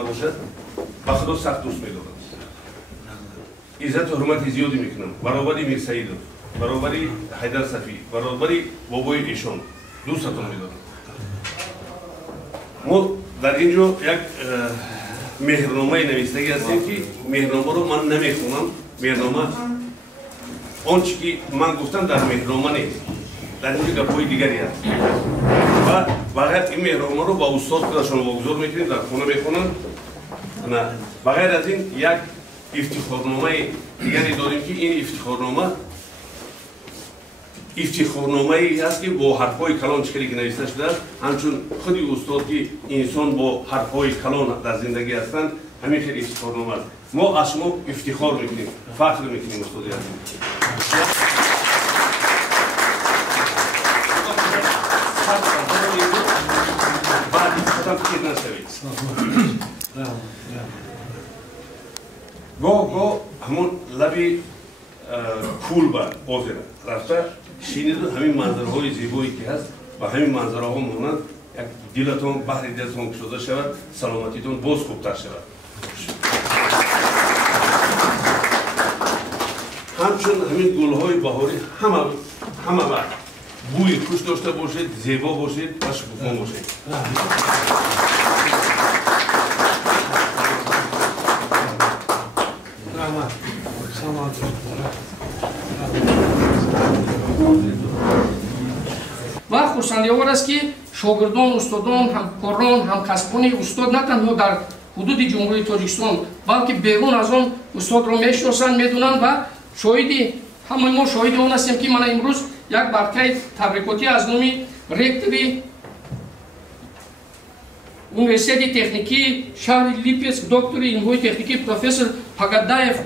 набошад, ба худо сахт дӯст медорам. Иззату ҳурмати зиёде мекунам. Баробари Мир Саидов, баробари Ҳайдар Сафӣ, баробари бобои эшон дӯстатон медорам. мо дар ин ҷо як меҳрномаи навистагӣ ҳастем ки меҳрномаро ман намехонам. меҳрнома он чи ки ман гуфтам дар меҳрнома нест, дар ин ҷо гапҳои дигаре аст. ва ба ғайр ин меҳрномаро ба устоз худашон вогузор мекунем, дар хона мехонанд. ба ғайр аз ин як ифтихорномаи дигаре дорем ки ин ифтихорномаи ҳаст ки бо ҳарфҳои калон чикаре ки нависта шудааст, ҳамчун худи устод ки инсон бо ҳарфҳои калон дар зиндагӣ ҳастанд, ҳамин хел ифтихорнома аст. мо аз шумо ифтихор мекунем, фахр мекунем устоди ҳастем. гоҳ ҳамон лаби кулба озера рафта шиниду ҳамин манзараҳои зебое ки ҳаст ва ҳамин манзараҳо монанд як дилатон баҳри дилатон кушода шавад, саломатитон боз хубтар шавад. ҳамчун ҳамин гулҳои баҳорӣ ҳама вақт бӯи хуш дошта бошед, зебо бошед ва шукуфон бошед. ва хурсандиовар аст ки шогирдон, устодон, ҳамкорон, ҳамкасбони устод на танҳо дар ҳудуди ҷумҳурии Тоҷикистон, балки берун аз он устодро мешиносанд, медонанд ва шоҳиди ҳамаи мо шоҳиди он ҳастем ки мана имрӯз як баркаи табрикотӣ аз номи ректори университети техникии шаҳри Липецк, доктори илмҳои техникӣ профессор Пагадаев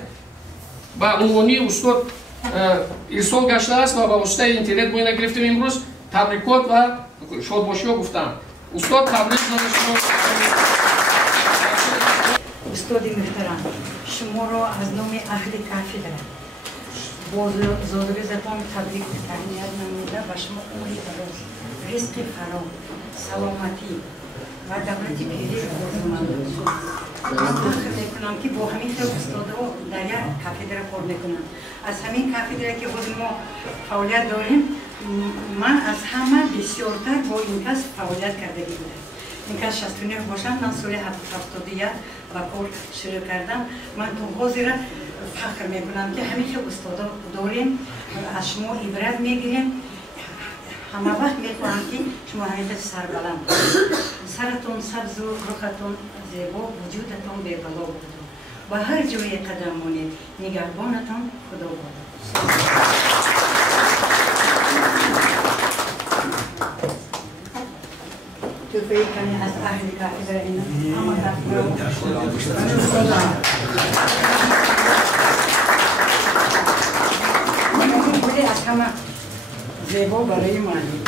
ба унвони устод ирсол гаштааст ва ба воситаи интернет мо ина гирифтем имрӯз табрикот ва шодбошиҳо гуфтаам. устод табрик шумо. устоди муҳтарам, шуморо аз номи аҳли кафедра бо зодиризатон табрик таҳният намуда ба шумо умри дароз, ризқи фароғ, саломатӣ ва давлати пирӣ орзуманд. ман фахр мекунам ки бо ҳамин хел устодҳо дар як кафедра кор мекунам. аз ҳамин кафедра ки ҳозир мо фаъолият дорем, ман аз ҳама бисёртар бо ин кас фаъолият кардагӣ будам. ин кас 69 бошад, ман соли 71 ба кор шурӯъ кардам. ман то ҳозира фахр мекунам ки ҳамин хел устодо дорем, аз шумо ибрат мегирем. ҳама вақт мехоҳам ки шумо ҳамин хел сарбаланд, саратон сабзу, рухатон зебо, вуҷудатон бебало буд. ба ҳар ҷое қадам монед, нигаҳбонатон худо бод. توفيق كان از اهل کافر این اما بوده از همه زیبا برای مانی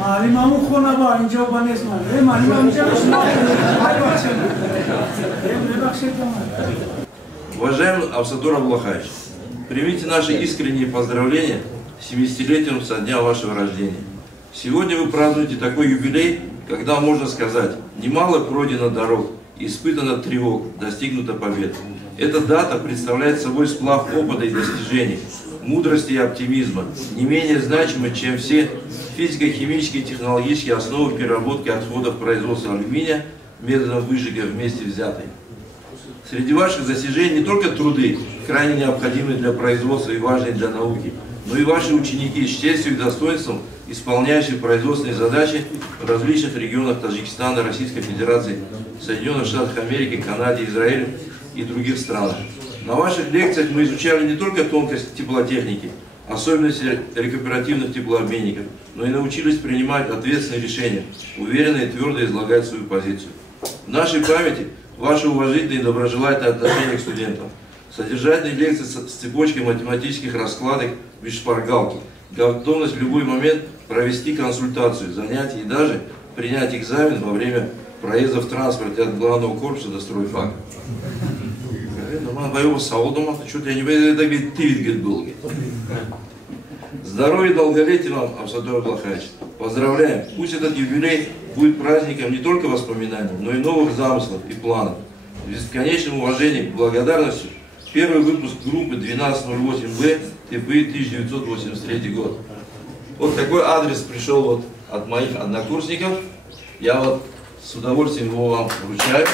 معلممون خونه با اینجا بنیست من معلمم اینجا Уважаемый Авсадор Абулахаевич, примите наши искренние поздравления с 70-летием со дня вашего рождения. Сегодня вы празднуете такой юбилей, когда, можно сказать, немало пройдено дорог, испытано тревог, достигнута побед. Эта дата представляет собой сплав опыта и достижений, мудрости и оптимизма, не менее значимы, чем все физико-химические и технологические основы переработки отходов производства алюминия методом выжига вместе взятые. Среди ваших достижений не только труды, крайне необходимые для производства и важные для науки, но и ваши ученики с честью и достоинством, исполняющие производственные задачи в различных регионах Таджикистана, Российской Федерации, Соединенных Штатах Америки, Канаде, Израиле и других странах. На ваших лекциях мы изучали не только тонкости теплотехники, особенности рекуперативных теплообменников, но и научились принимать ответственные решения, уверенно и твердо излагать свою позицию. В нашей памяти ваше уважительное и доброжелательное отношение к студентам, содержательные лекции с цепочкой математических раскладок без шпаргалки, готовность в любой момент провести консультацию, занятия и даже принять экзамен во время проезда в транспорте от главного корпуса до стройфака. Моего саудома, что-то я не понимаю, это говорит, ты ведь был. Здоровья и долголетия вам, Авсадор Аблахаевич. Поздравляем. Пусть этот юбилей будет праздником не только воспоминаний, но и новых замыслов и планов. С бесконечным уважением и благодарностью первый выпуск группы 1208Б ТП 1983 год. Вот такой адрес пришел вот от моих однокурсников. Я вот с удовольствием его вам вручаю.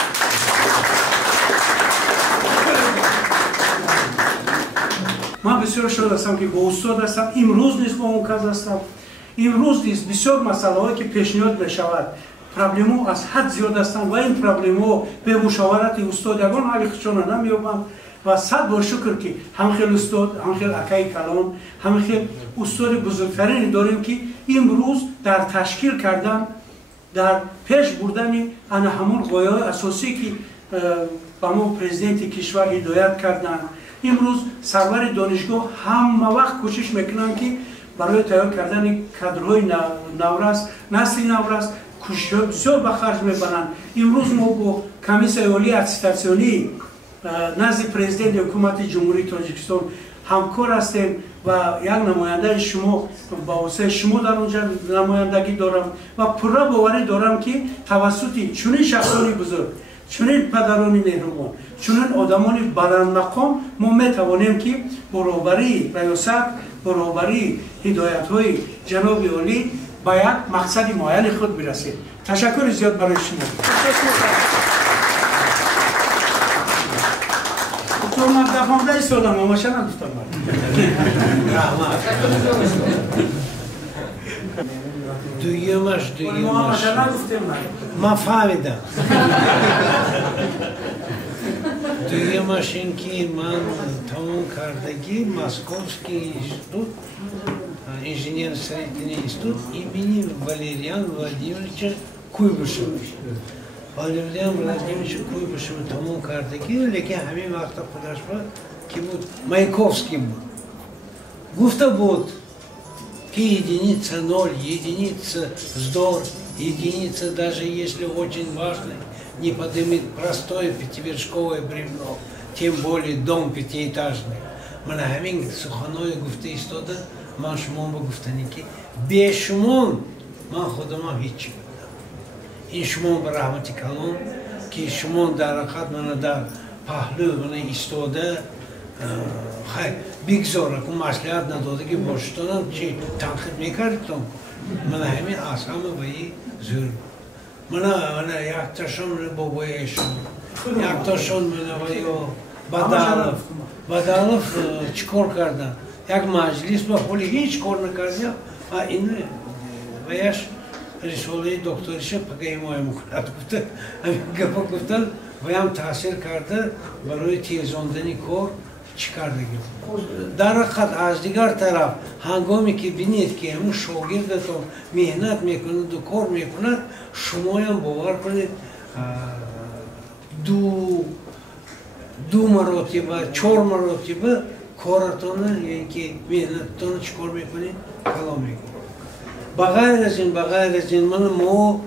من بسیار شاد هستم که با استاد هستم. امروز نیست با اون کس هستم. امروز نیست بسیار مسئله هایی که پیشنهاد میشود پرابلم از حد زیاد هستند و این پرابلم ها به مشاورت استاد یگان حل خودشان نمییابند و صد بار شکر که هم خیلی استاد هم خیلی اکای کلان هم خیلی استاد بزرگترین داریم که امروز در تشکیل کردن در پیش بردن انا همون غایه اساسی که با ما پرزیدنت کشور هدایت کردن. امروز سرور دانشگاه همه وقت کوشش میکنن که برای تیار کردن کادرهای نورس نسل نورس کوشش بسیار به خرج میبرند. امروز ما با کمیسیون عالی اتستاسیونی نزد پرزیدنت حکومت جمهوری تاجیکستان همکار هستیم و یک نماینده شما با واسه شما در اونجا نمایندگی دارم و پورا باوری دارم که توسط چنین شخصانی بزرگ چنین پدران مهربان چنین آدمان بلند مقام ما میتوانیم که برابری ریاست برابری هدایت های جناب عالی به یک مقصد معین خود برسید. تشکر زیاد برای شما. تو من دفعه ایستادم اما چه نگفتم Duyuyormuş. Ma fahmedem. Duyuyormuşsun ki man tamam kardaki Moskovский институт, инженерно-строительный институт имени Валерьяна Владимировича Куйбышева. Валерьян Владимирович Куйбышева tamam kardaki, lekin همین وقت подошла ki bu Маяковский был. Гуфта вот единица 0, единица вздор, единица, даже если очень важный, не поднимет простое пятивершковое бревно, тем более дом пятиэтажный. Манахамин суханой гуфты истода, ман шумон гуфтаники, без шумон, ман ходомам хичи. И шумон барахмати калон, ки шумон дарахат мана дар пахлю мана истода, хай бигзора ку маслиҳат надода ки бошитонам чи танқид мекардам мана ҳамин аз ҳама ваи зӯр мана якташон бобояшон якташон мана ваё бадалов чӣ кор кардан як маҷлис ба ҳоли ҳеҷ кор накардам а ин ваяш рисолаи докториша пагаимоя мекунад гуфта ҳамин гапа гуфтан ваям таъсир карда барои тезондани кор چیکاردگی در حقیقت از دیگر طرف هنگامی که بینید که همون شاگردتون مهنت میکند و کار میکند شما هم باور کنید دو مراتبه 4 مراتبه کارتون یعنی که مهنتتون چیکار میکنید کلا میکنید بغیر از این من ما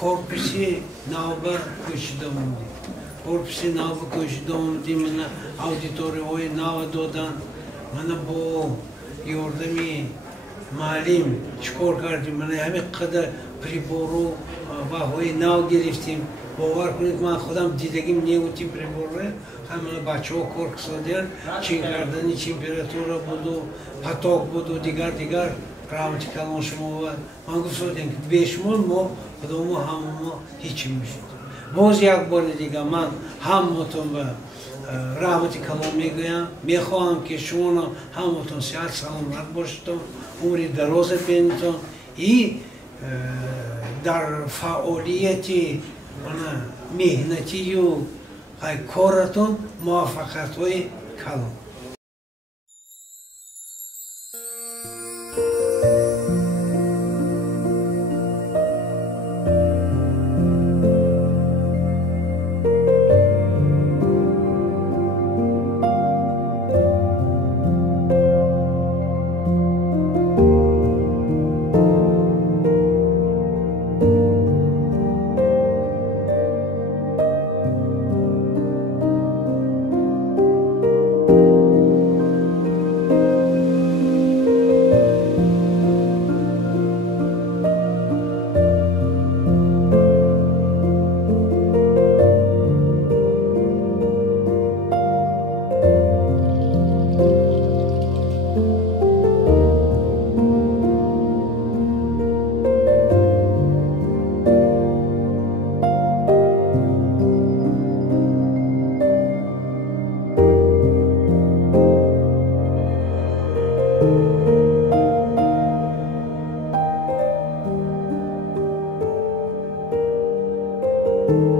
کارپسی نوبر کشیده موندیم корпуси нава кӯшидамди мана аудиторияҳои нава додан мана бо ёрдами маълим чӣ кор кардим мана ҳамин қадар прибору баҳои нав гирифтим бовар кунед ман худам дидагим неути приборро ҳамана бачаҳо кор кисодиян чин кардани температура буду поток буду дигар рамти калон шумо ман гуфтодем ки бешумон мо худомо ҳамамо ҳичи мешуд باز یک بار دیگه من همتون به رحمت کلام میگویم میخواهم که شما همتون صحت سلامت باشید عمر دراز بینتون ای در فعالیت مهنتی و کارتون موفقیت های کلام Thank you.